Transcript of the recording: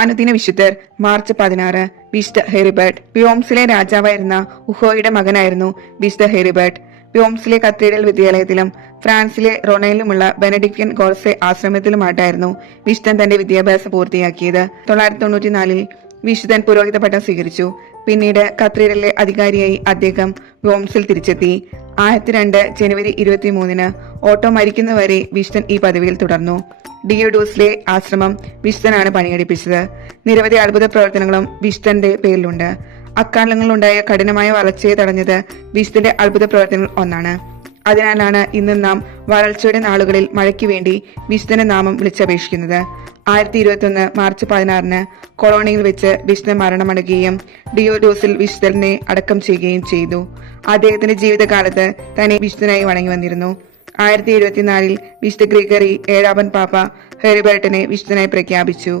അനുദിന വിശുദ്ധർ മാർച്ച് 16. വിശുദ്ധ ഹെറിബർട്ട്. പ്യോംസിലെ രാജാവായിരുന്ന ഉഹോയുടെ മകനായിരുന്നു വിശുദ്ധ ഹെറിബർട്ട്. പ്യോംസിലെ കത്തീഡ്രൽ വിദ്യാലയത്തിലും ഫ്രാൻസിലെ റൊണയിലുമുള്ള ബെനഡിക്റ്റിയൻ ഗോൾസെ ആശ്രമത്തിലുമായിട്ടായിരുന്നു വിശുദ്ധൻ തന്റെ വിദ്യാഭ്യാസം പൂർത്തിയാക്കിയത്. 994 വിശുദ്ധൻ പുരോഹിത പട്ടം സ്വീകരിച്ചു. പിന്നീട് കത്തീഡ്രലിലെ അധികാരിയായി അദ്ദേഹം പ്യോംസിൽ തിരിച്ചെത്തി. 1002 ജനുവരി 23 ഓട്ടോ മരിക്കുന്നവരെ വിശുദ്ധൻ ഈ പദവിയിൽ തുടർന്നു. ഡിയോഡോസിലെ ആശ്രമം വിശുദ്ധനാണ് പണികഴിപ്പിച്ചത്. നിരവധി അത്ഭുത പ്രവർത്തനങ്ങളും വിശുദ്ധന്റെ പേരിലുണ്ട്. അക്കാലങ്ങളിലുണ്ടായ കഠിനമായ വരൾച്ചയെ തടഞ്ഞത് വിശുദ്ധന്റെ അത്ഭുത പ്രവർത്തനങ്ങൾ ഒന്നാണ്. അതിനാലാണ് ഇന്ന് നാം വരൾച്ചയുടെ നാളുകളിൽ മഴയ്ക്ക് വേണ്ടി വിശുദ്ധന്റെ നാമം വിളിച്ചപേക്ഷിക്കുന്നത്. 1021 മാർച്ച് 16 കൊളോണിയിൽ വെച്ച് വിശുദ്ധൻ മരണമടയുകയും ഡിയോഡോസിൽ വിശുദ്ധനെ അടക്കം ചെയ്യുകയും ചെയ്തു. അദ്ദേഹത്തിന്റെ ജീവിതകാലത്ത് തന്നെ വിശുദ്ധനായി വണങ്ങി വന്നിരുന്നു. 1074 വിശുദ്ധ ഗ്രിഗറി 7 പാപ്പ ഹെറിബർട്ടിനെ വിശുദ്ധനായി പ്രഖ്യാപിച്ചു.